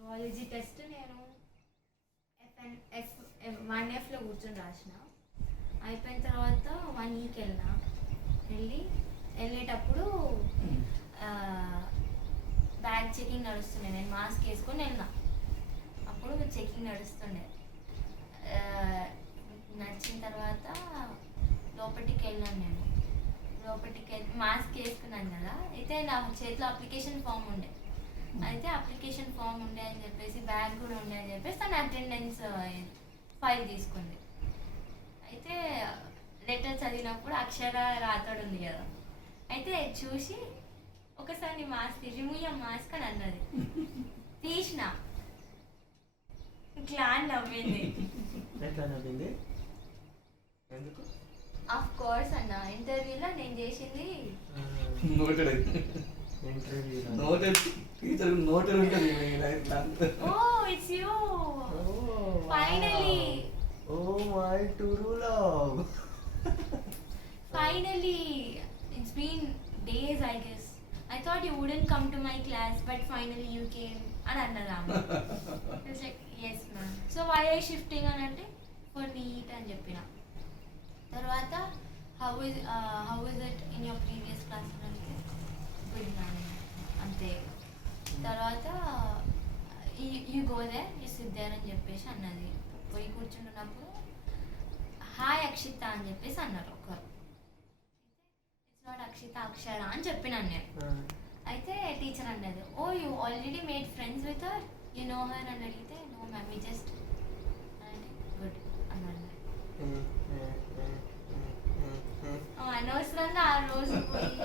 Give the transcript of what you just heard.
Zoology test నేను FNF 1Fలో కూర్చొని రాసిన. అయిపోయిన తర్వాత 1 వీక్ వెళ్ళేటప్పుడు బ్యాగ్ చెకింగ్ నడుస్తుండే. నేను మాస్క్ వేసుకొని వెళ్ళిన. అప్పుడు చెకింగ్ నడుస్తుండే. నడిచిన తర్వాత లోపలికి వెళ్ళాను. నేను లోపలికి వెళ్ళి మాస్క్ వేసుకున్నాను కదా. అయితే నా చేతిలో అప్లికేషన్ ఫామ్ ఉండే. అయితే అప్లికేషన్ ఫామ్ ఉండే అని చెప్పేసి బ్యాగ్ కూడా ఉండే అని చెప్పేసి తన అటెండెన్స్ ఫైల్ తీసుకుంది. అయితే లెటర్ చదివినప్పుడు అక్షర రాతోడు ఉంది కదా. అయితే చూసి ఒకసారి మాస్క్ రిమూవ్ మాస్క్ అని అన్నది. తీసిన ఇట్లా అని నవ్వింది. ఆఫ్ కోర్స్ అన్న, ఇంటర్వ్యూలో నేను చేసింది Oh, it's you. Finally. Oh my true love. Finally. It's been days, I guess. I thought you wouldn't come to my class, but finally you came. And another. I was like, yes, ma'am. So why are you shifting on ante? For neat and చెప్పిన. తర్వాత how is it in your previous class? Good, ma'am. అంతే. తర్వాత you go there, you sit there అని చెప్పేసి అన్నది. పోయి కూర్చుంటున్నప్పుడు hi Akshita అని చెప్పేసి అన్నారు ఒకరు. ఇట్స్ నాట్ అక్షిత, అక్షర అని చెప్పినాను నేను. అయితే టీచర్ అన్నది, oh you already made friends with her, you know her అని అడిగితే నో మ్యామ్, యూ జస్ట్ అంటే గుడ్ అన్నాను. అనవసరంగా ఆ రోజు పోయి